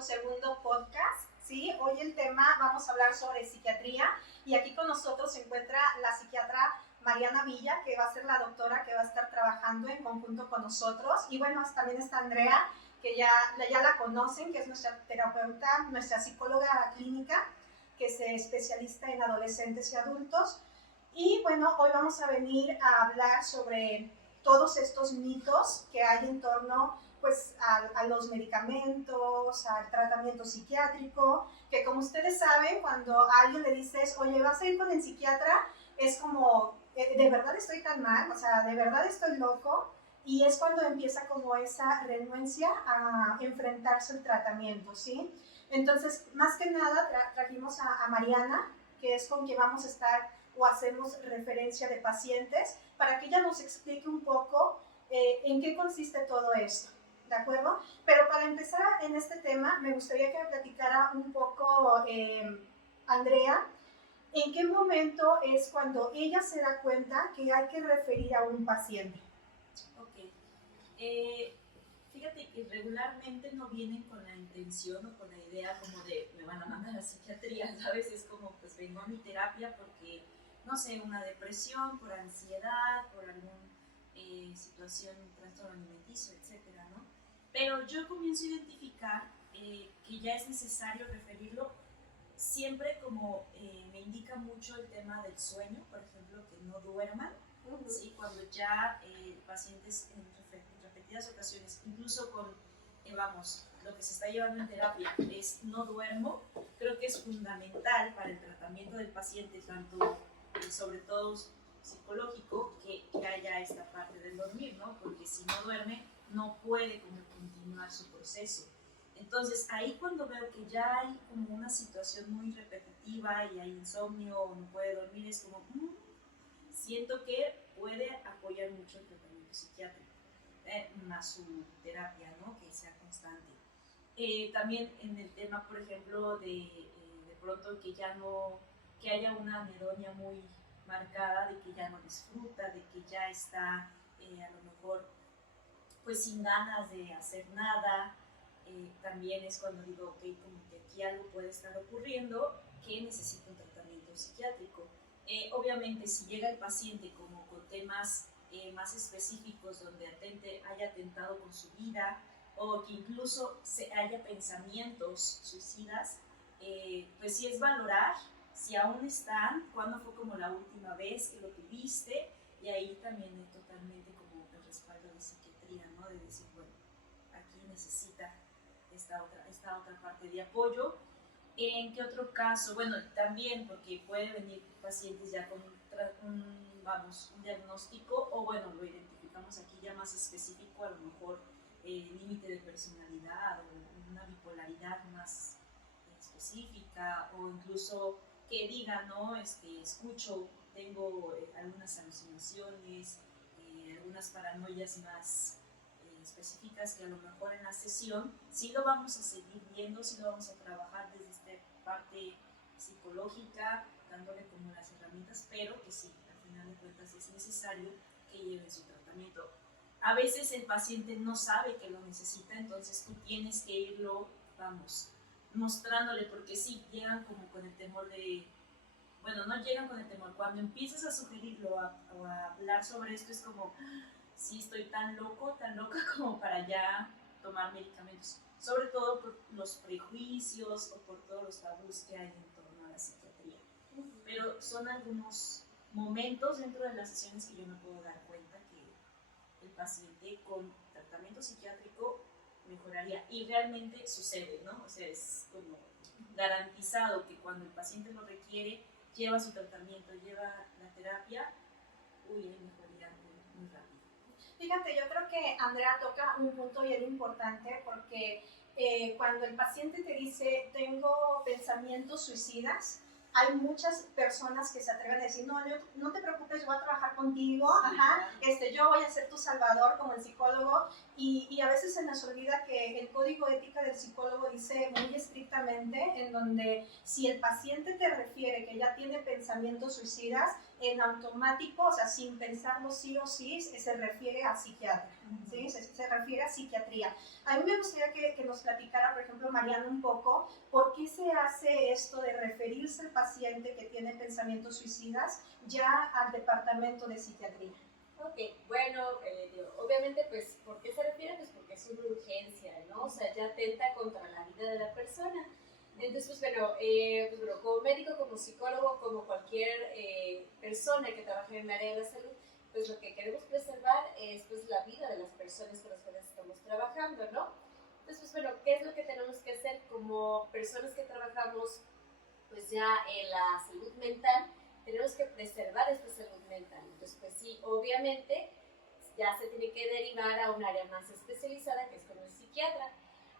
nuestro segundo podcast, ¿sí? Hoy el tema, vamos a hablar sobre psiquiatría y aquí con nosotros se encuentra la psiquiatra Mariana Villa, que va a ser la doctora que va a estar trabajando en conjunto con nosotros. Y bueno, también está Andrea, que ya la conocen, que es nuestra terapeuta, nuestra psicóloga clínica, que es especialista en adolescentes y adultos. Y bueno, hoy vamos a venir a hablar sobre todos estos mitos que hay en torno pues, a los medicamentos, al tratamiento psiquiátrico, que como ustedes saben, cuando a alguien le dices, oye, vas a ir con el psiquiatra, es como, ¿de verdad estoy tan mal? O sea, ¿de verdad estoy loco? Y es cuando empieza como esa renuencia a enfrentarse al tratamiento, ¿sí? Entonces, más que nada, trajimos a Mariana, que es con quien vamos a estar o hacemos referencia de pacientes, para que ella nos explique un poco en qué consiste todo esto, ¿de acuerdo? Pero para empezar en este tema, me gustaría que me platicara un poco, Andrea, ¿en qué momento es cuando ella se da cuenta que hay que referir a un paciente? Ok. Fíjate que regularmente no vienen con la intención o con la idea como de me van a mandar a psiquiatría, ¿sabes? Es como pues vengo a mi terapia porque, no sé, una depresión, por ansiedad, por alguna situación, trastorno alimenticio, etcétera, ¿no? Pero yo comienzo a identificar que ya es necesario referirlo siempre como me indica mucho el tema del sueño, por ejemplo, que no duerman, ¿sí? Cuando ya pacientes en repetidas ocasiones, incluso con, vamos, lo que se está llevando en terapia es no duermo, creo que es fundamental para el tratamiento del paciente, tanto sobre todo psicológico, que haya esta parte del dormir, ¿no? Porque si no duerme, no puede como continuar su proceso. Entonces, ahí cuando veo que ya hay como una situación muy repetitiva y hay insomnio o no puede dormir, es como, siento que puede apoyar mucho el tratamiento psiquiátrico, más su terapia, ¿no? Que sea constante. También en el tema, por ejemplo, de pronto que ya no, que haya una anedonia muy marcada, de que ya no disfruta, de que ya está a lo mejor pues sin ganas de hacer nada. También es cuando digo, ok, como que aquí algo puede estar ocurriendo que necesita un tratamiento psiquiátrico. Obviamente, si llega el paciente como con temas más específicos donde haya atentado con su vida o que incluso haya pensamientos suicidas, pues sí es valorar si aún están, cuándo fue como la última vez que lo tuviste, y ahí también es totalmente como el respaldo de psiquiatría, ¿no? De decir, bueno, aquí necesita esta otra parte de apoyo. ¿En qué otro caso? Bueno, también porque puede venir pacientes ya con un diagnóstico, o bueno, lo identificamos aquí ya más específico, a lo mejor límite de personalidad o una bipolaridad más específica, o incluso que diga, ¿no? Escucho, tengo algunas alucinaciones, algunas paranoias más específicas, que a lo mejor en la sesión sí lo vamos a seguir viendo, sí lo vamos a trabajar desde esta parte psicológica, dándole como las herramientas, pero que sí, al final de cuentas es necesario que lleven su tratamiento. A veces el paciente no sabe que lo necesita, entonces tú tienes que irlo, vamos, mostrándole, porque sí, llegan como con el temor de, bueno, no llegan con el temor, cuando empiezas a sugerirlo o a hablar sobre esto es como, sí estoy tan loco, tan loca como para ya tomar medicamentos, sobre todo por los prejuicios o por todos los tabús que hay en torno a la psiquiatría. Pero son algunos momentos dentro de las sesiones que yo me puedo dar cuenta que el paciente con tratamiento psiquiátrico mejoraría, y realmente sucede, ¿no? O sea, es como garantizado que cuando el paciente lo requiere, lleva su tratamiento, lleva la terapia, hay mejoría muy rápido. Fíjate, yo creo que Andrea toca un punto bien importante porque cuando el paciente te dice tengo pensamientos suicidas, hay muchas personas que se atreven a decir, no, no te preocupes, yo voy a trabajar contigo, sí, ajá, yo voy a ser tu salvador como el psicólogo, y a veces se nos olvida que el código ética del psicólogo dice muy estrictamente en donde si el paciente te refiere que ya tiene pensamientos suicidas, en automático, o sea, sin pensarlo sí o sí, se refiere a psiquiatra, ¿sí? Se refiere a psiquiatría. A mí me gustaría que nos platicara, por ejemplo, Mariana, un poco, ¿por qué se hace esto de referirse al paciente que tiene pensamientos suicidas ya al departamento de psiquiatría? Ok, bueno, obviamente, pues, ¿por qué se refiere? Pues porque es una urgencia, ¿no? O sea, ya atenta contra la vida de la persona. Entonces, pues bueno, como médico, como psicólogo, como cualquier persona que trabaje en el área de la salud, pues lo que queremos preservar es pues la vida de las personas con las cuales estamos trabajando, ¿no? Entonces, pues bueno, ¿qué es lo que tenemos que hacer como personas que trabajamos pues ya en la salud mental? Tenemos que preservar esta salud mental. Entonces, pues sí, obviamente ya se tiene que derivar a un área más especializada que es con el psiquiatra.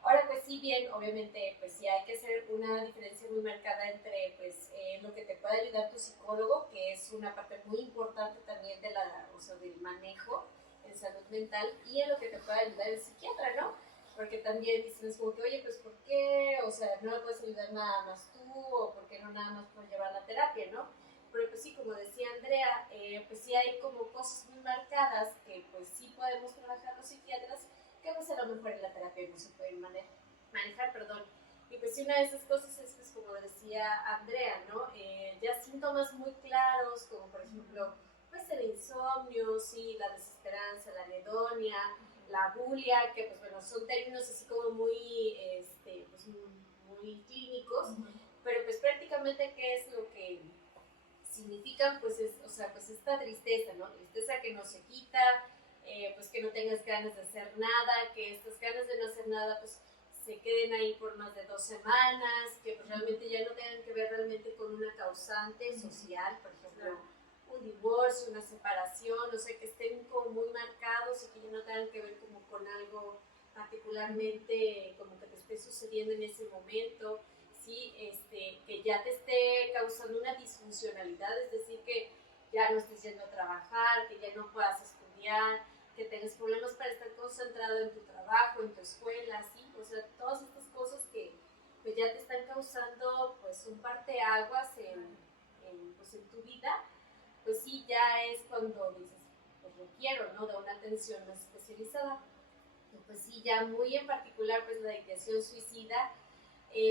Ahora, pues sí, bien, obviamente, pues sí hay que hacer una diferencia muy marcada entre pues lo que te puede ayudar tu psicólogo, que es una parte muy importante también de o sea, del manejo en salud mental, y en lo que te puede ayudar el psiquiatra, ¿no? Porque también dicen como que, oye, pues ¿por qué? O sea, no me puedes ayudar nada más tú, o ¿por qué no nada más por llevar la terapia, no? Pero pues sí, como decía Andrea, pues sí hay como cosas muy marcadas que pues sí podemos trabajar los psiquiatras, que pues a lo mejor en la terapia no se pueden manejar, perdón. Y pues sí, una de esas cosas es pues como decía Andrea, ¿no? Ya síntomas muy claros, como por ejemplo, pues el insomnio, sí, la desesperanza, la anedonia, la bulia, que pues bueno, son términos así como muy, pues muy clínicos, pero pues prácticamente qué es lo que significan, pues es, o sea, pues esta tristeza, ¿no? Tristeza que no se quita, pues que no tengas ganas de hacer nada, que estas ganas de no hacer nada, pues se queden ahí por más de 2 semanas, que pues realmente ya no tengan que ver realmente con una causante social, por ejemplo, un divorcio, una separación, o sea, que estén como muy marcados y que ya no tengan que ver como con algo particularmente como que te esté sucediendo en ese momento. ¿Sí? Que ya te esté causando una disfuncionalidad, es decir, que ya no estés yendo a trabajar, que ya no puedas estudiar, que tengas problemas para estar concentrado en tu trabajo, en tu escuela, ¿sí? O sea, todas estas cosas que pues, ya te están causando pues un parteaguas pues, en tu vida, pues sí, ya es cuando dices, pues requiero, ¿no? De una atención más especializada. Y pues sí, ya muy en particular, pues la ideación suicida,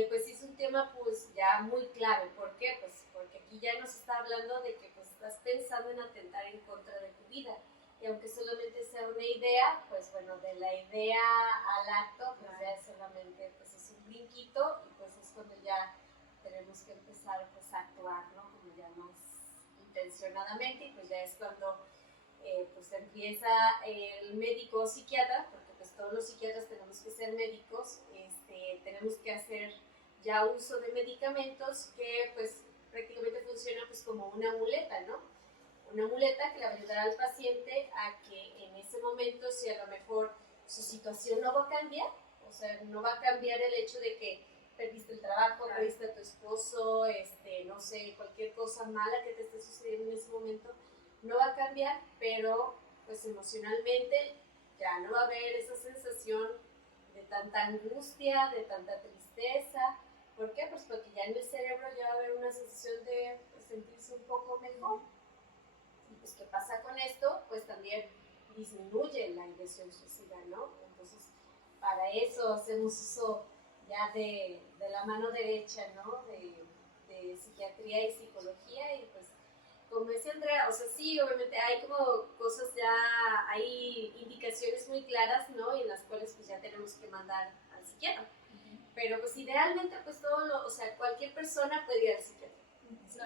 pues sí es un tema pues ya muy clave. ¿Por qué? Pues porque aquí ya nos está hablando de que pues estás pensando en atentar en contra de tu vida. Y aunque solamente sea una idea, pues bueno, de la idea al acto, pues ya es solamente pues es un brinquito y pues es cuando ya tenemos que empezar pues a actuar, ¿no? Como ya más intencionadamente, y pues ya es cuando pues empieza el médico o psiquiatra, porque pues todos los psiquiatras tenemos que ser médicos, tenemos que hacer ya uso de medicamentos que pues prácticamente funcionan pues como una muleta, ¿no? Una muleta que le va a ayudar al paciente a que en ese momento, si a lo mejor su situación no va a cambiar, o sea, no va a cambiar el hecho de que perdiste el trabajo, perdiste a tu esposo, no sé, cualquier cosa mala que te esté sucediendo en ese momento, no va a cambiar, pero pues emocionalmente ya no va a haber esa sensación de tanta angustia, de tanta tristeza. ¿Por qué? Pues porque ya en el cerebro ya va a haber una sensación de pues, sentirse un poco mejor. Y pues, ¿qué pasa con esto? Pues también disminuye la ideación suicida, ¿no? Entonces, para eso hacemos uso ya de la mano derecha, ¿no? De psiquiatría y psicología, y pues como decía Andrea, o sea, sí, obviamente hay como cosas ya, hay indicaciones muy claras, ¿no? Y en las cuales pues ya tenemos que mandar al psiquiatra. Pero pues idealmente pues o sea, cualquier persona puede ir al psiquiatra. ¿Sí?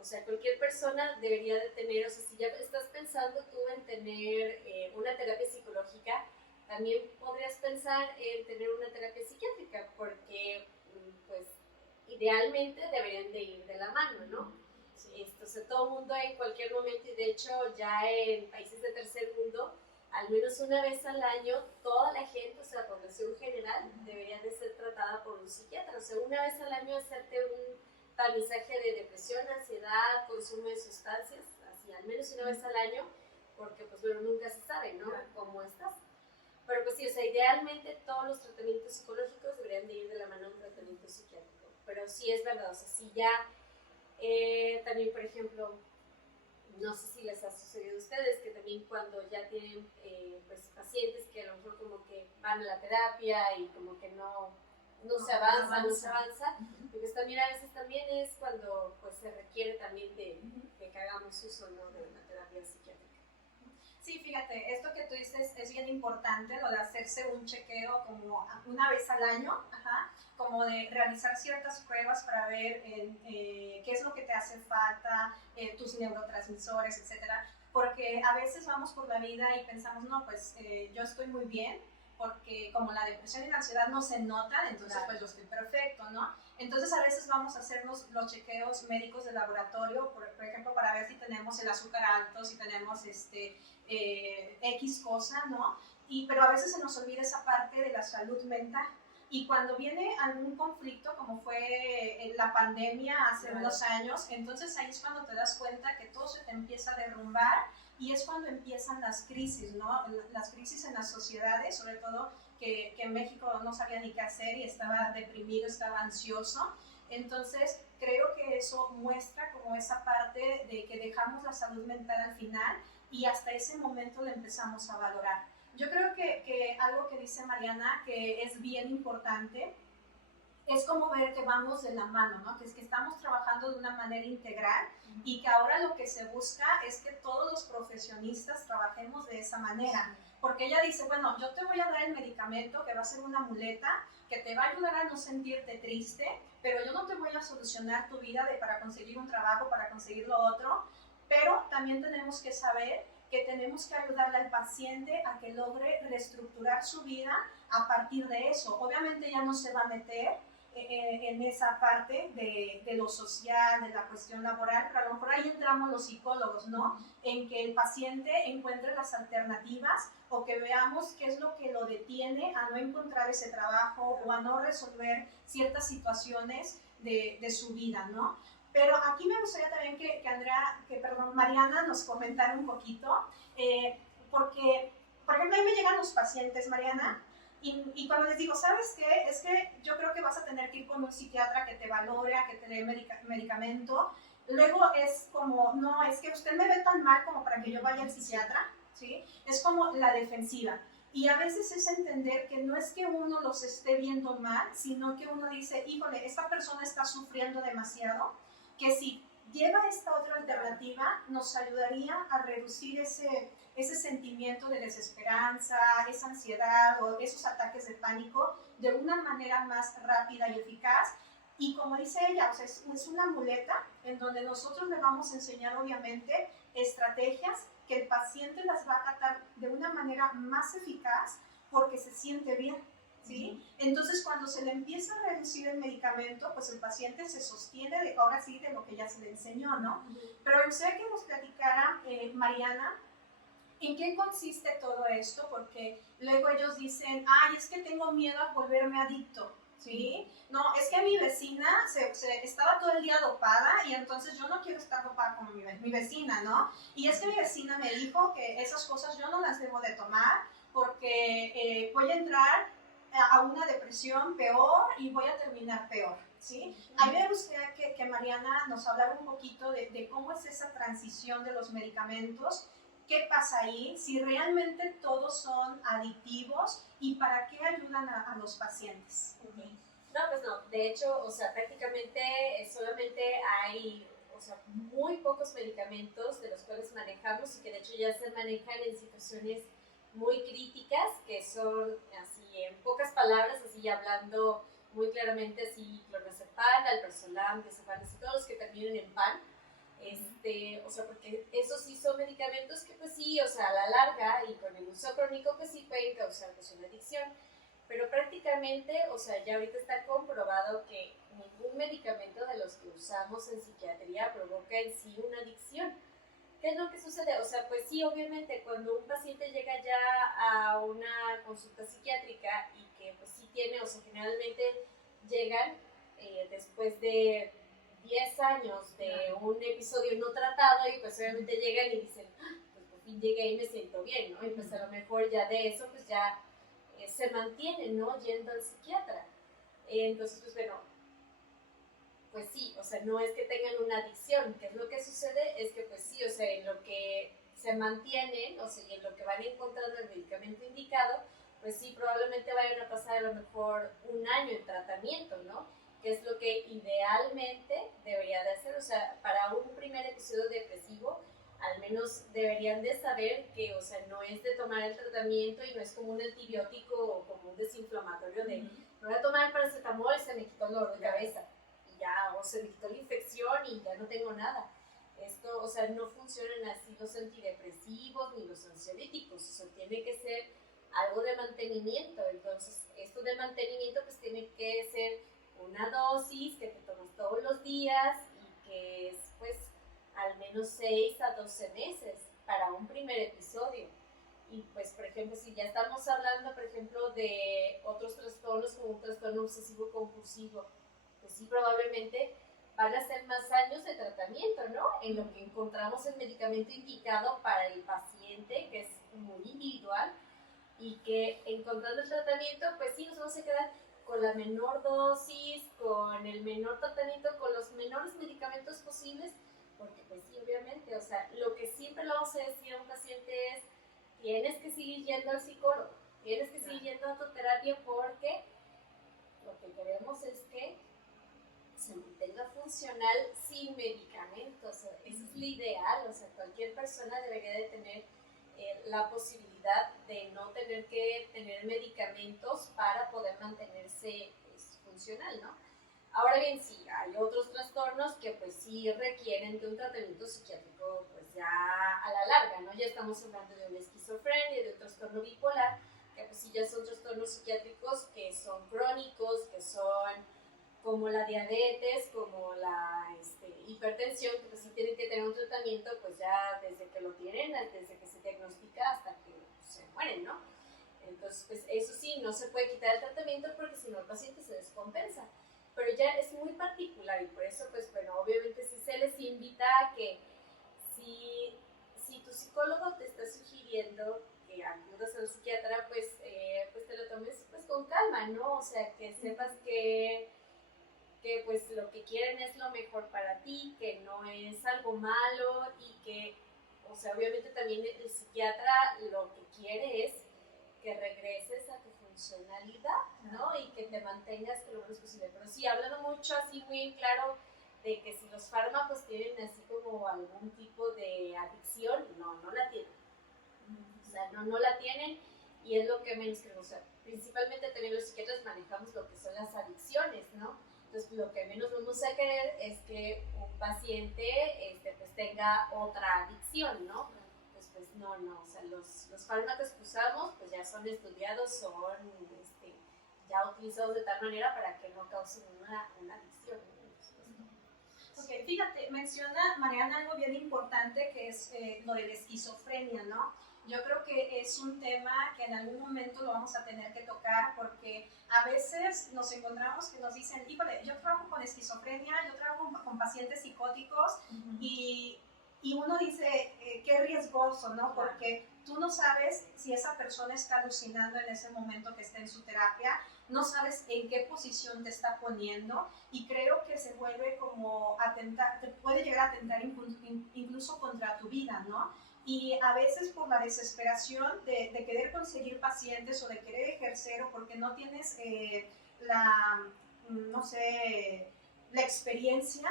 O sea, cualquier persona debería de tener, o sea, si ya estás pensando tú en tener una terapia psicológica, también podrías pensar en tener una terapia psiquiátrica, porque pues idealmente deberían de ir de la mano, ¿no? O sea, todo el mundo en cualquier momento, y de hecho ya en países de tercer mundo, al menos una vez al año, toda la gente, o sea, la población general, debería de ser tratada por un psiquiatra. O sea, una vez al año hacerte un tamizaje de depresión, ansiedad, consumo de sustancias, así al menos una vez al año, porque pues bueno, nunca se sabe, ¿no? Cómo estás. Pero pues sí, o sea, idealmente todos los tratamientos psicológicos deberían de ir de la mano de un tratamiento psiquiátrico. Pero sí es verdad, o sea, si ya también, por ejemplo, no sé si les ha sucedido a ustedes, que también cuando ya tienen pues pacientes que a lo mejor como que van a la terapia y como que no se avanza, y pues también a veces también es cuando pues se requiere también de que hagamos uso, ¿no?, de una terapia psiquiátrica. Sí, fíjate, esto que tú dices es bien importante, lo de hacerse un chequeo como una vez al año, como de realizar ciertas pruebas para ver qué es lo que te hace falta, tus neurotransmisores, etcétera, porque a veces vamos por la vida y pensamos, no, pues yo estoy muy bien, porque como la depresión y la ansiedad no se notan, entonces pues yo estoy perfecto, ¿no? Entonces a veces vamos a hacernos los chequeos médicos de laboratorio, por ejemplo, para ver si tenemos el azúcar alto, si tenemos X cosa, ¿no? Pero a veces se nos olvida esa parte de la salud mental. Y cuando viene algún conflicto, como fue la pandemia hace unos años, entonces ahí es cuando te das cuenta que todo se te empieza a derrumbar y es cuando empiezan las crisis, ¿no? Las crisis en las sociedades, sobre todo que en México no sabía ni qué hacer y estaba deprimido, estaba ansioso. Entonces, creo que eso muestra como esa parte de que dejamos la salud mental al final y hasta ese momento la empezamos a valorar. Yo creo que algo que dice Mariana, que es bien importante, es como ver que vamos de la mano, ¿no? Que es que estamos trabajando de una manera integral y que ahora lo que se busca es que todos los profesionistas trabajemos de esa manera. Porque ella dice, bueno, yo te voy a dar el medicamento que va a ser una muleta, que te va a ayudar a no sentirte triste, pero yo no te voy a solucionar tu vida para conseguir un trabajo, para conseguir lo otro, pero también tenemos que saber que tenemos que ayudarle al paciente a que logre reestructurar su vida a partir de eso. Obviamente ya no se va a meter en esa parte de lo social, de la cuestión laboral, pero a lo mejor ahí entramos los psicólogos, ¿no? En que el paciente encuentre las alternativas o que veamos qué es lo que lo detiene a no encontrar ese trabajo o a no resolver ciertas situaciones de su vida, ¿no? Pero aquí me gustaría también que Mariana nos comentara un poquito, porque, por ejemplo, a mí me llegan los pacientes, Mariana, y cuando les digo, ¿sabes qué? Es que yo creo que vas a tener que ir con un psiquiatra que te valore, a que te dé medicamento. Luego es como, no, es que usted me ve tan mal como para que yo vaya al psiquiatra, ¿sí? Es como la defensiva. Y a veces es entender que no es que uno los esté viendo mal, sino que uno dice, híjole, esta persona está sufriendo demasiado, que si lleva esta otra alternativa nos ayudaría a reducir ese sentimiento de desesperanza, esa ansiedad o esos ataques de pánico de una manera más rápida y eficaz. Y como dice ella, o sea, es una muleta en donde nosotros le vamos a enseñar obviamente estrategias que el paciente las va a tratar de una manera más eficaz porque se siente bien, ¿sí? Entonces cuando se le empieza a reducir el medicamento, pues el paciente se sostiene ahora sí de lo que ya se le enseñó, ¿no? Pero me gustaría que nos platicara, Mariana, ¿en qué consiste todo esto? Porque luego ellos dicen, ay, es que tengo miedo a volverme adicto, ¿sí? No, es que mi vecina estaba todo el día dopada y entonces yo no quiero estar dopada como mi vecina, ¿no? Y es que mi vecina me dijo que esas cosas yo no las debo de tomar porque voy a entrar a una depresión peor y voy a terminar peor, ¿sí? A mí me gustaría que Mariana nos hablara un poquito de cómo es esa transición de los medicamentos. ¿Qué pasa ahí? Si realmente todos son adictivos y para qué ayudan a los pacientes. No, pues no. De hecho, o sea, prácticamente solamente hay, o sea, muy pocos medicamentos de los cuales manejamos y que de hecho ya se manejan en situaciones muy críticas, que son así, en pocas palabras, así hablando muy claramente, así, clonazepam, alprazolam, diazepam, todos los que terminen en pan. O sea, porque esos sí son medicamentos que pues sí, o sea, a la larga y con el uso crónico pues sí pueden causar pues una adicción, pero prácticamente, o sea, ya ahorita está comprobado que ningún medicamento de los que usamos en psiquiatría provoca en sí una adicción. ¿Qué es lo que sucede? O sea, pues sí, obviamente cuando un paciente llega ya a una consulta psiquiátrica y que pues sí tiene, o sea, generalmente llegan después de 10 años de un episodio no tratado y pues obviamente llegan y dicen, pues por fin llegué y me siento bien, ¿no? Y pues a lo mejor ya de eso pues ya se mantienen, ¿no? Yendo al psiquiatra. Entonces, pues bueno, pues sí, o sea, no es que tengan una adicción, que es lo que sucede, es que pues sí, o sea, en lo que se mantienen, o sea, y en lo que van encontrando el medicamento indicado, pues sí, probablemente vayan a pasar a lo mejor un año en tratamiento, ¿no? Que es lo que idealmente debería de hacer, o sea, para un primer episodio depresivo, al menos deberían de saber que, o sea, no es de tomar el tratamiento y no es como un antibiótico o como un desinflamatorio de, me voy a tomar el paracetamol y se me quitó el dolor de cabeza, y ya, o se me quitó la infección y ya no tengo nada. Esto, o sea, no funcionan así los antidepresivos ni los ansiolíticos, o sea, tiene que ser algo de mantenimiento. Entonces, esto de mantenimiento pues tiene que ser una dosis que te tomas todos los días y que es pues al menos 6 a 12 meses para un primer episodio. Y pues, por ejemplo, si ya estamos hablando, por ejemplo, de otros trastornos como un trastorno obsesivo compulsivo, pues sí, probablemente van a ser más años de tratamiento, ¿no? En lo que encontramos el medicamento indicado para el paciente, que es muy individual, y que encontrando el tratamiento, pues sí, nos vamos a quedar con la menor dosis, con el menor tratamiento, con los menores medicamentos posibles, porque pues sí, obviamente, o sea, lo que siempre le vamos a decir a un paciente es, tienes que seguir yendo al psicólogo, tienes que seguir yendo a tu terapia porque lo que queremos es que se mantenga funcional sin medicamentos, eso es lo ideal, o sea, cualquier persona debería de tener la posibilidad de no tener que tener medicamentos para poder mantenerse pues, funcional, ¿no? Ahora bien, sí, hay otros trastornos que pues sí requieren de un tratamiento psiquiátrico pues ya a la larga, ¿no? Ya estamos hablando de una esquizofrenia, de un trastorno bipolar, que pues sí ya son trastornos psiquiátricos que son crónicos, que son como la diabetes, como la hipertensión, que pues sí tienen que tener un tratamiento pues ya desde que lo tienen, desde que se diagnostica hasta que se mueren, ¿no? Entonces, pues eso sí, no se puede quitar el tratamiento porque si no el paciente se descompensa. Pero ya es muy particular y por eso, pues bueno, obviamente sí se les invita a que si tu psicólogo te está sugiriendo que acudas al psiquiatra, pues te lo tomes pues con calma, ¿no? O sea, que sepas que pues lo que quieren es lo mejor para ti, que no es algo malo y que, o sea, obviamente también el psiquiatra lo que quiere es que regreses a tu funcionalidad, ¿no? Y que te mantengas lo menos posible. Pero sí, hablando mucho así muy en claro de que si los fármacos tienen así como algún tipo de adicción, no la tienen. O sea, no la tienen y es lo que menos queremos. O sea, principalmente también los psiquiatras manejamos lo que son las adicciones, ¿no? Entonces, lo que menos vamos a querer es que un paciente pues tenga otra adicción, ¿no? Entonces, pues no, o sea, los fármacos que usamos pues ya son estudiados, son ya utilizados de tal manera para que no causen una adicción, ¿no? Ok, fíjate, menciona Mariana algo bien importante que es lo de la esquizofrenia, ¿no? Yo creo que es un tema que en algún momento lo vamos a tener que tocar porque a veces nos encontramos que nos dicen, híjole, yo trabajo con esquizofrenia, yo trabajo con pacientes psicóticos y uno dice, qué riesgoso, ¿no? Porque tú no sabes si esa persona está alucinando en ese momento que está en su terapia, no sabes en qué posición te está poniendo y creo que se vuelve como atentar, te puede llegar a atentar incluso contra tu vida, ¿no? Y a veces por la desesperación de querer conseguir pacientes o de querer ejercer o porque no tienes no sé, la experiencia,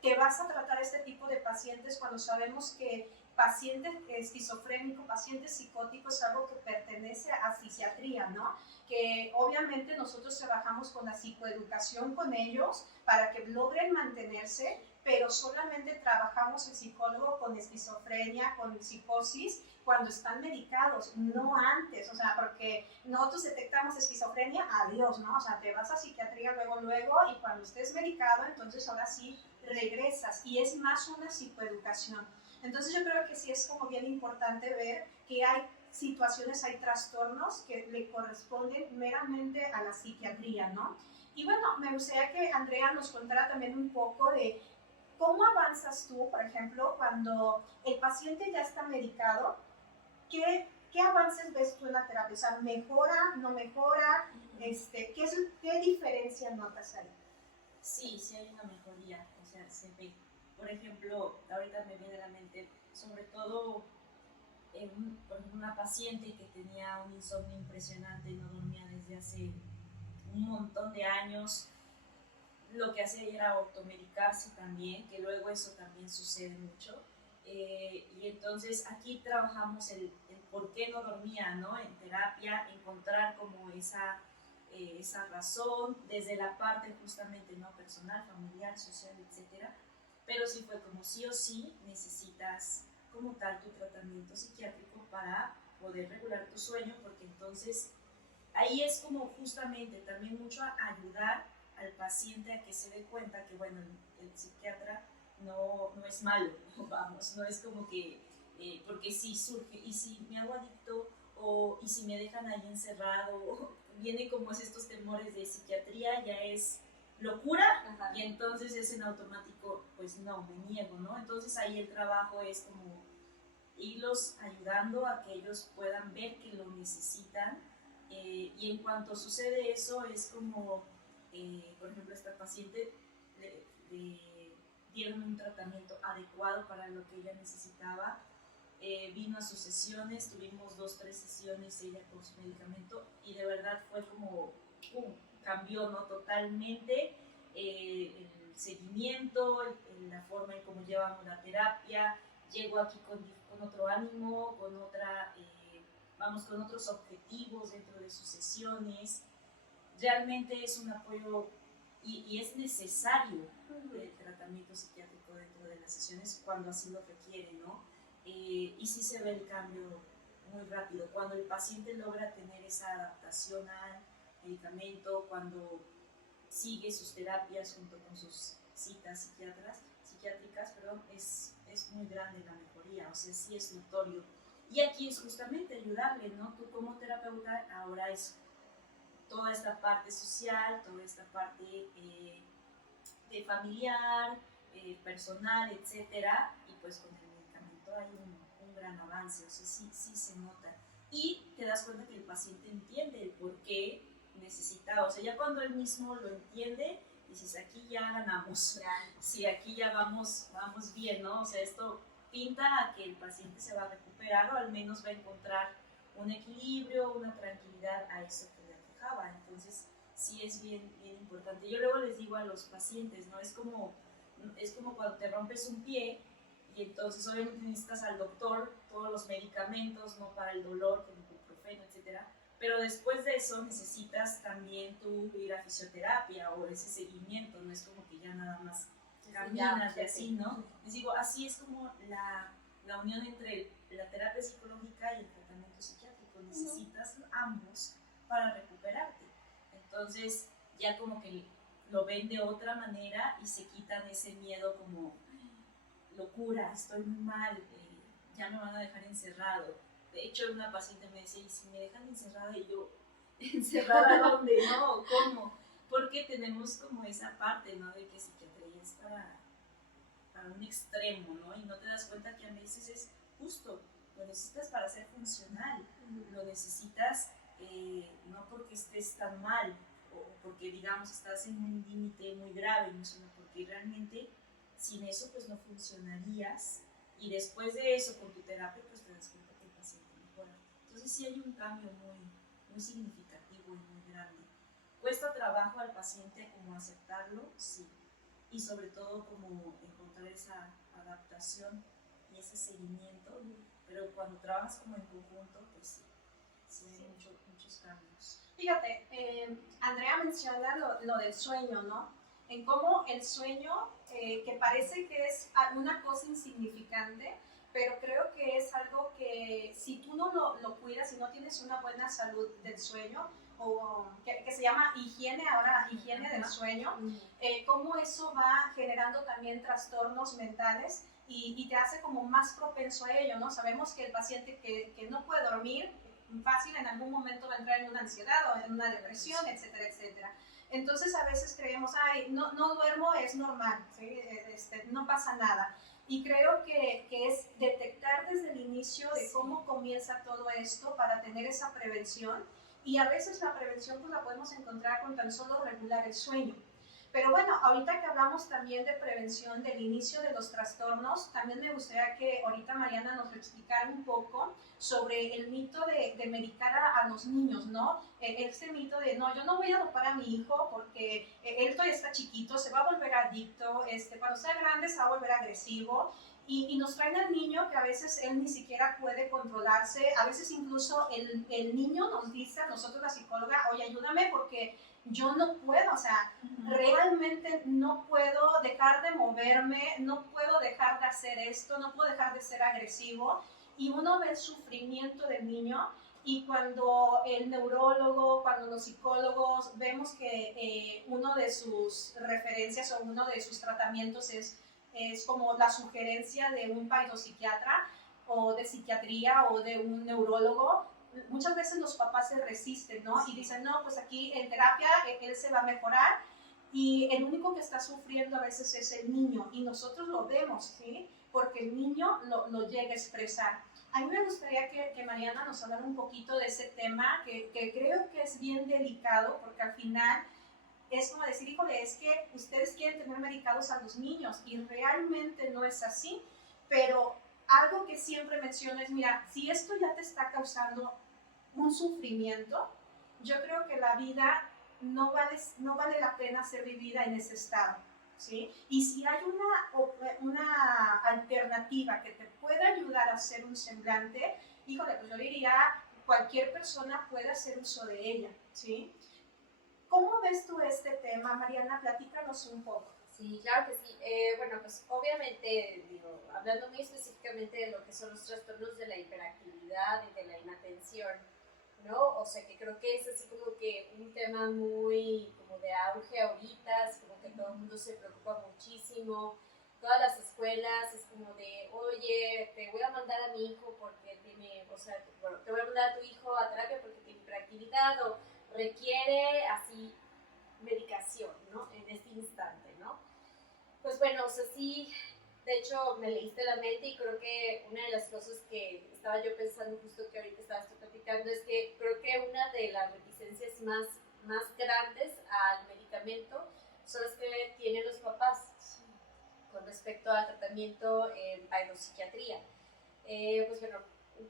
que vas a tratar este tipo de pacientes cuando sabemos que paciente esquizofrénico, paciente psicótico es algo que pertenece a psiquiatría, ¿no? Que obviamente nosotros trabajamos con la psicoeducación con ellos para que logren mantenerse, pero solamente trabajamos el psicólogo con esquizofrenia, con psicosis, cuando están medicados, no antes, o sea, porque nosotros detectamos esquizofrenia, adiós, ¿no? O sea, te vas a psiquiatría luego, y cuando estés medicado, entonces ahora sí regresas, y es más una psicoeducación. Entonces yo creo que sí es como bien importante ver que hay situaciones, hay trastornos que le corresponden meramente a la psiquiatría, ¿no? Y bueno, me gustaría que Andrea nos contara también un poco de cómo avanzas tú, por ejemplo, cuando el paciente ya está medicado, ¿qué avances ves tú en la terapia? O sea, ¿mejora, no mejora? ¿Qué diferencia notas ahí? Sí, sí hay una mejoría, o sea, se ve. Por ejemplo, ahorita me viene a la mente, sobre todo, por ejemplo, una paciente que tenía un insomnio impresionante, no dormía desde hace un montón de años. Lo que hacía era automedicarse también, que luego eso también sucede mucho. Y entonces aquí trabajamos el por qué no dormía, ¿no? En terapia, encontrar como esa razón desde la parte justamente no personal, familiar, social, etcétera. Pero sí fue como sí o sí necesitas como tal tu tratamiento psiquiátrico para poder regular tu sueño, porque entonces ahí es como justamente también mucho ayudar al paciente a que se dé cuenta que, bueno, el psiquiatra no es malo, vamos, no es como que, porque si surge, y si me hago adicto, y si me dejan ahí encerrado, vienen como estos temores de psiquiatría, ya es locura, ajá, y entonces es en automático, pues no, me niego, ¿no? Entonces ahí el trabajo es como irlos ayudando a que ellos puedan ver que lo necesitan, y en cuanto sucede eso es como, por ejemplo, esta paciente le dieron un tratamiento adecuado para lo que ella necesitaba, vino a sus sesiones, tuvimos 2-3 sesiones ella con su medicamento y de verdad fue como, ¡pum!, cambió, ¿no? Totalmente el seguimiento, la forma en cómo llevamos la terapia, llegó aquí con otro ánimo, vamos, con otros objetivos dentro de sus sesiones. Realmente es un apoyo y es necesario el tratamiento psiquiátrico dentro de las sesiones cuando así lo requiere, ¿no? Y sí se ve el cambio muy rápido. Cuando el paciente logra tener esa adaptación al medicamento, cuando sigue sus terapias junto con sus citas psiquiátricas, es muy grande la mejoría, o sea, sí es notorio. Y aquí es justamente ayudarle, ¿no? Tú como terapeuta ahora es toda esta parte social, toda esta parte de familiar, personal, etcétera, y pues con el medicamento hay un gran avance, o sea, sí se nota. Y te das cuenta que el paciente entiende el por qué necesita, o sea, ya cuando él mismo lo entiende, dices, aquí ya ganamos, sí, aquí ya vamos bien, ¿no? O sea, esto pinta a que el paciente se va a recuperar o al menos va a encontrar un equilibrio, una tranquilidad a eso que le aquejaba. Entonces, sí es bien importante. Yo luego les digo a los pacientes, ¿no? Es como cuando te rompes un pie y entonces obviamente necesitas al doctor, todos los medicamentos, ¿no? Para el dolor, como ibuprofeno, etcétera. Pero después de eso necesitas también tú ir a fisioterapia o ese seguimiento, no es como que ya nada más caminas y así, ¿no? Les digo, así es como la unión entre la terapia psicológica y el tratamiento psiquiátrico. Necesitas ambos para recuperarte. Entonces ya como que lo ven de otra manera y se quitan ese miedo como locura, estoy muy mal, ya me van a dejar encerrado. De hecho, una paciente me decía, ¿y si me dejan encerrada? Y yo, ¿encerrada dónde? No, ¿cómo? Porque tenemos como esa parte, ¿no? De que psiquiatría es para un extremo, ¿no? Y no te das cuenta que a veces es justo, lo necesitas para ser funcional, lo necesitas no porque estés tan mal o porque, digamos, estás en un límite muy grave, no, sino porque realmente sin eso pues no funcionarías y después de eso con tu terapia pues te das cuenta que el paciente mejora. Entonces sí hay un cambio muy significativo y muy grande. ¿Cuesta trabajo al paciente como aceptarlo? Sí. Y sobre todo como encontrar esa adaptación y ese seguimiento, pero cuando trabajas como en conjunto pues sí hay muchos cambios. Fíjate, Andrea menciona lo del sueño, ¿no? En cómo el sueño, que parece que es una cosa insignificante, pero creo que es algo que si tú no lo cuidas, si no tienes una buena salud del sueño, o que se llama higiene, ahora higiene del sueño, cómo eso va generando también trastornos mentales y te hace como más propenso a ello, ¿no? Sabemos que el paciente que no puede dormir fácil en algún momento va a entrar en una ansiedad o en una depresión, etcétera, etcétera. Entonces a veces creemos, ay, no duermo, es normal, ¿sí? No pasa nada. Y creo que es detectar desde el inicio de cómo comienza todo esto para tener esa prevención. Y a veces la prevención pues la podemos encontrar con tan solo regular el sueño. Pero bueno, ahorita que hablamos también de prevención del inicio de los trastornos, también me gustaría que ahorita Mariana nos explicara un poco sobre el mito de medicar a los niños, ¿no? Este mito de, no, yo no voy a dopar a mi hijo porque él todavía está chiquito, se va a volver adicto, cuando sea grande se va a volver agresivo. Y nos traen al niño que a veces él ni siquiera puede controlarse, a veces incluso el niño nos dice a nosotros la psicóloga, oye, ayúdame porque yo no puedo, o sea, realmente no puedo dejar de moverme, no puedo dejar de hacer esto, no puedo dejar de ser agresivo. Y uno ve el sufrimiento del niño y cuando el neurólogo, cuando los psicólogos vemos que uno de sus referencias o uno de sus tratamientos es como la sugerencia de un psiquiatra o de psiquiatría o de un neurólogo, muchas veces los papás se resisten, ¿no? Y dicen, no, pues aquí en terapia él se va a mejorar y el único que está sufriendo a veces es el niño y nosotros lo vemos, ¿sí? Porque el niño lo llega a expresar. A mí me gustaría que Mariana nos hablara un poquito de ese tema que creo que es bien delicado porque al final es como decir, híjole, es que ustedes quieren tener medicados a los niños y realmente no es así, pero algo que siempre menciono es, mira, si esto ya te está causando un sufrimiento, yo creo que la vida no vale la pena ser vivida en ese estado, ¿sí? Y si hay una alternativa que te pueda ayudar a hacer un semblante, híjole, pues yo diría, cualquier persona puede hacer uso de ella, ¿sí? ¿Cómo ves tú este tema, Mariana? Platícanos un poco. Sí, claro que sí. Bueno, pues obviamente, digo, hablando muy específicamente de lo que son los trastornos de la hiperactividad y de la inatención, ¿no? O sea, que creo que es así como que un tema muy como de auge ahorita, es como que todo el mundo se preocupa muchísimo. Todas las escuelas es como de, oye, te voy a mandar a mi hijo porque tiene, o sea, bueno, te voy a mandar a tu hijo a terapia porque tiene hiperactividad o requiere así medicación, ¿no? En este instante, ¿no? Pues bueno, o sea, sí, de hecho me leíste la mente y creo que una de las cosas que estaba yo pensando justo que ahorita estabas platicando es que creo que una de las reticencias más grandes al medicamento son las que tienen los papás con respecto al tratamiento en psiquiatría. Pues bueno,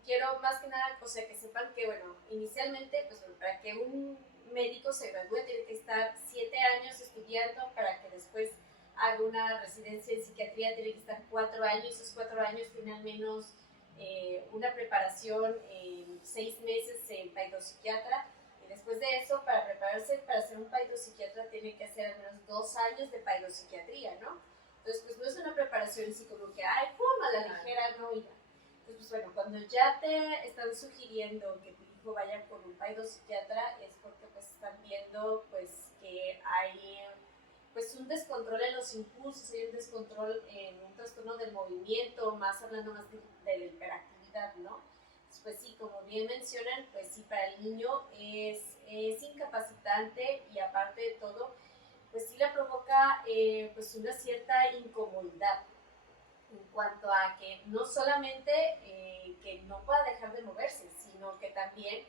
quiero más que nada, o sea, que sepan que, bueno, inicialmente, pues bueno, para que un médico se gradúe tiene que estar 7 años estudiando, para que después haga una residencia en psiquiatría tiene que estar 4 años, esos 4 años tiene al menos una preparación en 6 meses en psiquiatra, y después de eso, para prepararse para ser un psiquiatra tiene que hacer al menos 2 años de psiquiatría, ¿no? Entonces, pues no es una preparación así como que, ay, pum, a la ligera, no, y entonces, pues bueno, cuando ya te están sugiriendo que tu hijo vaya con un psiquiatra es porque pues están viendo pues que hay pues un descontrol en los impulsos, hay un descontrol en un trastorno del movimiento, más hablando más de la hiperactividad, ¿no? Entonces, pues sí, como bien mencionan, pues sí, para el niño es incapacitante y aparte de todo, pues sí le provoca pues una cierta incomodidad en cuanto a que no solamente que no pueda dejar de moverse, sino que también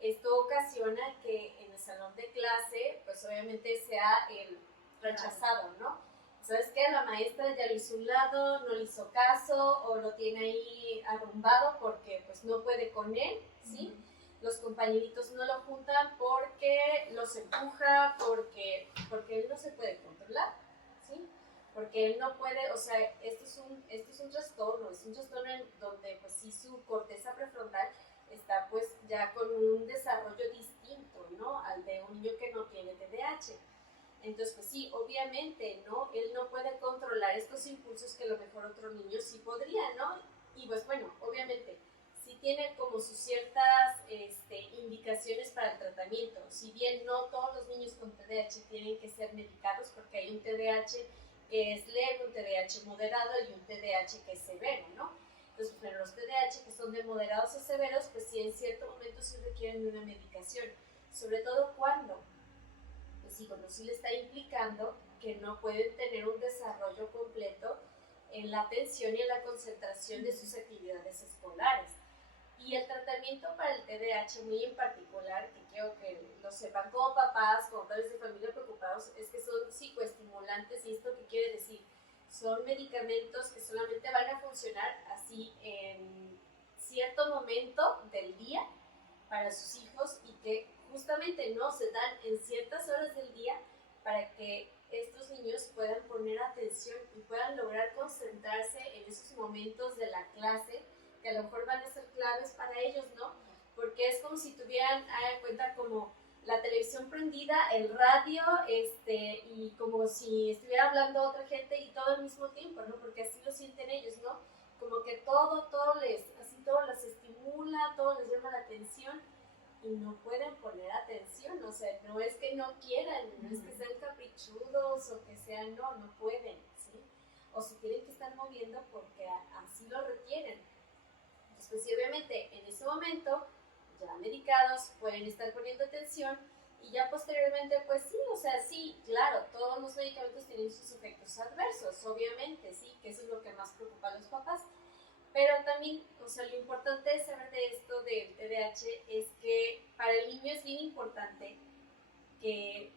esto ocasiona que en el salón de clase, pues obviamente sea el rechazado, ¿no? ¿Sabes qué? La maestra ya lo hizo a un lado, no le hizo caso o lo tiene ahí arrumbado porque pues no puede con él, ¿sí? Los compañeritos no lo juntan porque los empuja, porque él no se puede controlar, ¿sí? Porque él no puede, o sea, esto es un trastorno en donde pues sí su corteza prefrontal está pues ya con un desarrollo distinto, ¿no? Al de un niño que no tiene TDAH. Entonces, pues sí, obviamente, ¿no? Él no puede controlar estos impulsos que a lo mejor otro niño sí podría, ¿no? Y pues bueno, obviamente, sí tiene como sus ciertas indicaciones para el tratamiento. Si bien no todos los niños con TDAH tienen que ser medicados, porque hay un TDAH que es leve, un TDAH moderado y un TDAH que es severo, ¿no? Entonces, bueno, los TDAH que son de moderados a severos, pues sí, en cierto momento sí requieren de una medicación, sobre todo cuando sí le está implicando que no pueden tener un desarrollo completo en la atención y en la concentración de sus actividades escolares. Y el tratamiento para el TDAH, muy en particular, que quiero que lo sepan como papás, como padres de familia preocupados, es que son psicoestimulantes. ¿Y esto qué quiere decir? Son medicamentos que solamente van a funcionar así en cierto momento del día para sus hijos, y que justamente no se dan en ciertas horas del día para que estos niños puedan poner atención y puedan lograr concentrarse en esos momentos de la clase que a lo mejor van a ser claves para ellos, ¿no? Porque es como si tuvieran, hagan cuenta, como la televisión prendida, el radio, y como si estuviera hablando otra gente y todo al mismo tiempo, ¿no? Porque así lo sienten ellos, ¿no? Como que todo les estimula, todo les llama la atención, y no pueden poner atención. O sea, no es que no quieran, no es que sean caprichudos o que sean, no pueden, ¿sí? O se tienen que estar moviendo porque así lo requieren. Entonces, pues sí, obviamente, en ese momento, ya medicados, pueden estar poniendo atención, y ya posteriormente, pues sí, o sea, sí, claro, todos los medicamentos tienen sus efectos adversos, obviamente, sí, que eso es lo que más preocupa a los papás. Pero también, o sea, lo importante de saber de esto del TDAH es que para el niño es bien importante que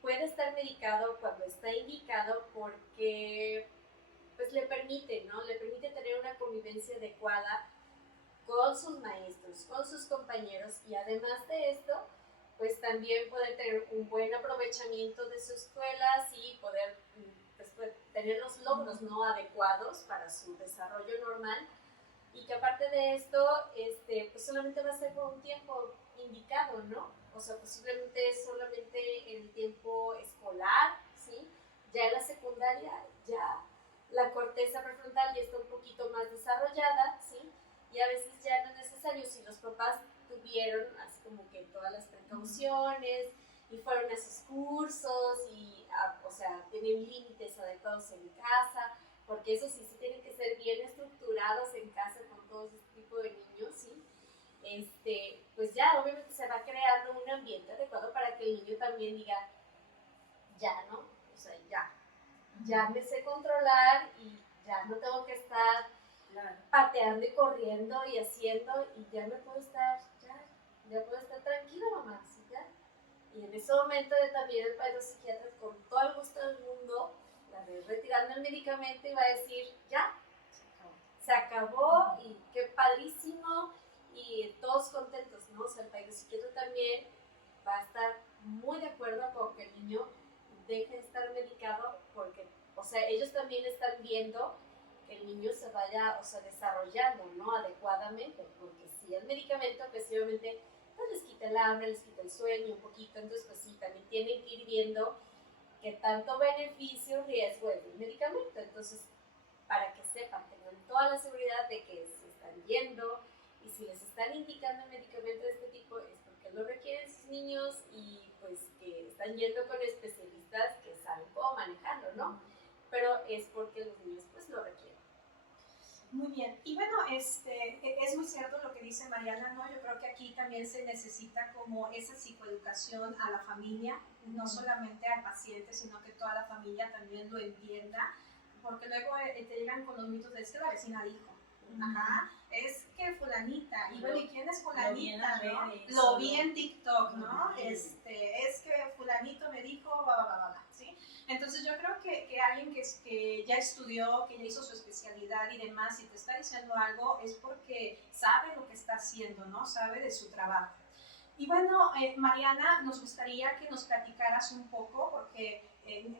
pueda estar medicado cuando está indicado, porque pues le permite, ¿no? Le permite tener una convivencia adecuada con sus maestros, con sus compañeros, y además de esto, pues también poder tener un buen aprovechamiento de su escuela, y poder pues, tener los logros, ¿no?, adecuados para su desarrollo normal. Y que aparte de esto, pues solamente va a ser por un tiempo indicado, ¿no? O sea, posiblemente solamente el tiempo escolar, ¿sí? Ya en la secundaria, ya la corteza prefrontal ya está un poquito más desarrollada, ¿sí? Y a veces ya no es necesario, si los papás tuvieron así como que todas las precauciones y fueron a esos cursos y, o sea, tienen límites adecuados en casa, porque eso sí tienen que ser bien estructurados en casa con todo este tipo de niños, ¿sí? Pues ya obviamente se va creando un ambiente adecuado para que el niño también diga, ya, ¿no? O sea, ya me sé controlar y ya no tengo que estar pateando y corriendo y haciendo, y ya me puedo estar, ya puedo estar tranquila, mamá, ¿sí? Ya. Y en ese momento también el psiquiatra, con todo el gusto del mundo, la ve retirando el medicamento y va a decir, ya, se acabó, y qué padrísimo, y todos contentos, ¿no? O sea, el psiquiatra también va a estar muy de acuerdo con que el niño deje de estar medicado, porque, o sea, ellos también están viendo que el niño se vaya, o sea, desarrollando, ¿no?, adecuadamente, porque si el medicamento, pues obviamente, pues les quita el hambre, les quita el sueño un poquito, entonces pues sí, también tienen que ir viendo que tanto beneficio, riesgo es el medicamento. Entonces, para que sepan, tengan toda la seguridad de que se están yendo, y si les están indicando un medicamento de este tipo es porque lo requieren sus niños, y pues que están yendo con especialistas que saben cómo manejarlo, ¿no? Pero es porque los niños pues lo requieren. Muy bien, y bueno, es muy cierto lo que dice Mariana, ¿no? Yo creo que aquí también se necesita como esa psicoeducación a la familia, no solamente al paciente, sino que toda la familia también lo entienda, porque luego te llegan con los mitos de es que la vecina dijo, ajá, es que fulanita, y bueno, ¿y quién es fulanita, no? Lo vi en TikTok, ¿no? Es que fulanito me dijo, ¿sí? Entonces yo creo que alguien que ya estudió, que ya hizo su especialidad y demás, y te está diciendo algo, es porque sabe lo que está haciendo, ¿no? Sabe de su trabajo. Y bueno, Mariana, nos gustaría que nos platicaras un poco, porque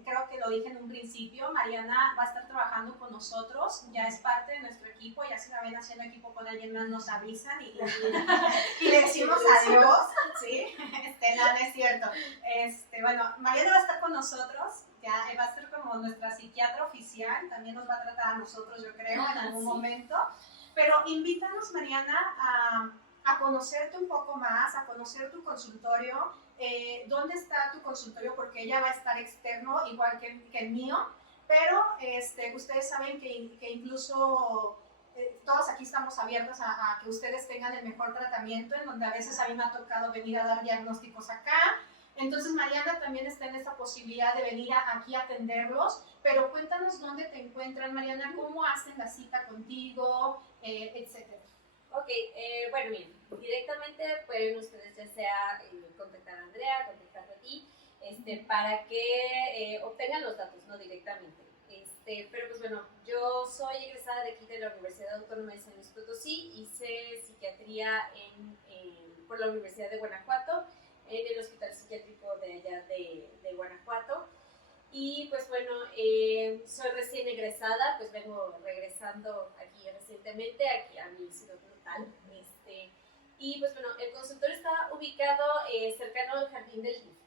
creo que lo dije en un principio, Mariana va a estar trabajando con nosotros, ya es parte de nuestro equipo, ya si la ven haciendo equipo con alguien más nos avisan y le decimos adiós, ¿sí? No es cierto. Bueno, Mariana va a estar con nosotros, ya va a ser como nuestra psiquiatra oficial, también nos va a tratar a nosotros, yo creo, en algún momento, pero invítanos, Mariana, a conocerte un poco más, a conocer tu consultorio, dónde está tu consultorio, porque ella va a estar externo, igual que el mío, pero ustedes saben que incluso todos aquí estamos abiertos a que ustedes tengan el mejor tratamiento, en donde a veces a mí me ha tocado venir a dar diagnósticos acá, Entonces Mariana también está en esa posibilidad de venir aquí a atenderlos, pero cuéntanos dónde te encuentran, Mariana, cómo hacen la cita contigo, etcétera. Ok, bueno, bien, directamente pueden ustedes ya sea contactar a Andrea, contactar a ti, para que obtengan los datos, ¿no? Directamente. Pero pues bueno, yo soy egresada de aquí de la Universidad Autónoma de San Luis Potosí, hice psiquiatría por la Universidad de Guanajuato, en el Hospital Psiquiátrico de allá de Guanajuato. Y pues bueno, soy recién egresada, pues vengo regresando aquí recientemente, aquí a mi ciudad natal. Y pues bueno, el consultorio está ubicado cercano al Jardín del DIF.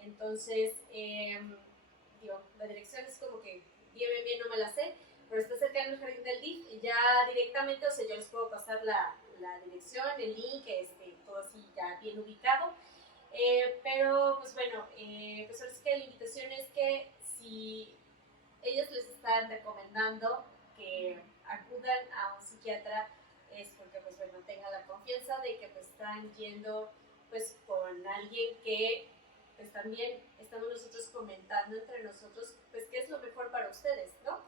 Entonces, digo, la dirección es como que bien no me la sé, pero está cercano al Jardín del DIF y ya directamente, o sea, yo les puedo pasar la dirección, el link, todo así ya bien ubicado. Pero pues bueno, pues ahora sí que la invitación es que si ellos les están recomendando que acudan a un psiquiatra, es porque pues bueno, tengan la confianza de que pues están yendo pues con alguien que pues también estamos nosotros comentando entre nosotros pues qué es lo mejor para ustedes, ¿no?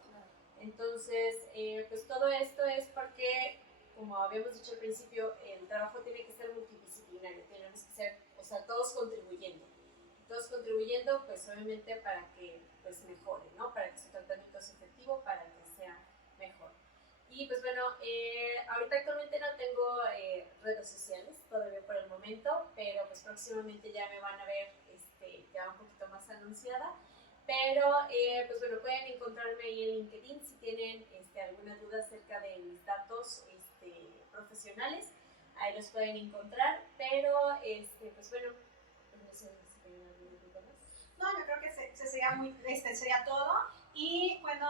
Entonces, pues todo esto es porque, como habíamos dicho al principio, el trabajo tiene que ser multidisciplinario, tenemos que ser, o sea, todos contribuyendo, pues obviamente para que pues mejore, ¿no? Para que su tratamiento sea efectivo, para que sea mejor. Y pues bueno, ahorita actualmente no tengo redes sociales todavía por el momento, pero pues próximamente ya me van a ver ya un poquito más anunciada. Pero pues bueno, pueden encontrarme ahí en LinkedIn si tienen alguna duda acerca de mis datos profesionales, ahí los pueden encontrar. Pero pues bueno, no sé si tienen alguna duda más. No, yo creo que sería todo. Y bueno,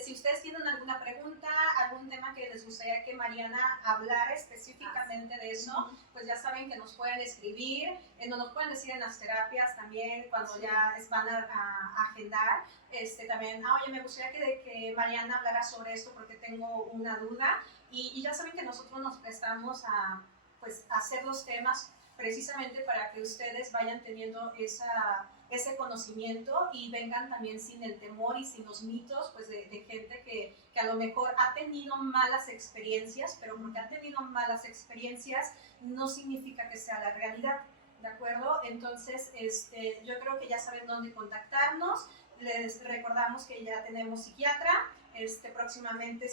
si ustedes tienen alguna pregunta, algún tema que les gustaría que Mariana hablara específicamente de eso, pues ya saben que nos pueden escribir, nos pueden decir en las terapias también, cuando ya les van a agendar. También, oye, me gustaría que Mariana hablara sobre esto porque tengo una duda. Y ya saben que nosotros nos prestamos a hacer los temas precisamente para que ustedes vayan teniendo ese conocimiento y vengan también sin el temor y sin los mitos pues de gente que a lo mejor ha tenido malas experiencias, pero porque ha tenido malas experiencias no significa que sea la realidad, ¿de acuerdo? Entonces, yo creo que ya saben dónde contactarnos. Les recordamos que ya tenemos psiquiatra, próximamente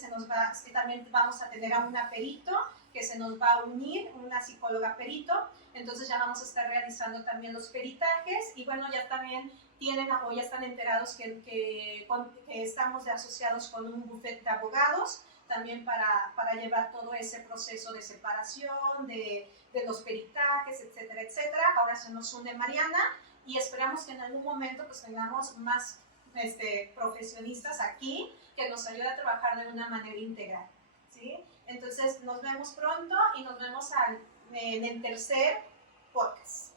también vamos a tener a una perito que se nos va a unir, una psicóloga perito, entonces ya vamos a estar realizando también los peritajes y bueno, ya también tienen o ya están enterados que estamos asociados con un bufete de abogados, también para llevar todo ese proceso de separación, de los peritajes, etcétera, etcétera. Ahora se nos une Mariana y esperamos que en algún momento pues tengamos más profesionistas aquí que nos ayuden a trabajar de una manera integral, ¿sí? Entonces nos vemos pronto y nos vemos en el tercer podcast.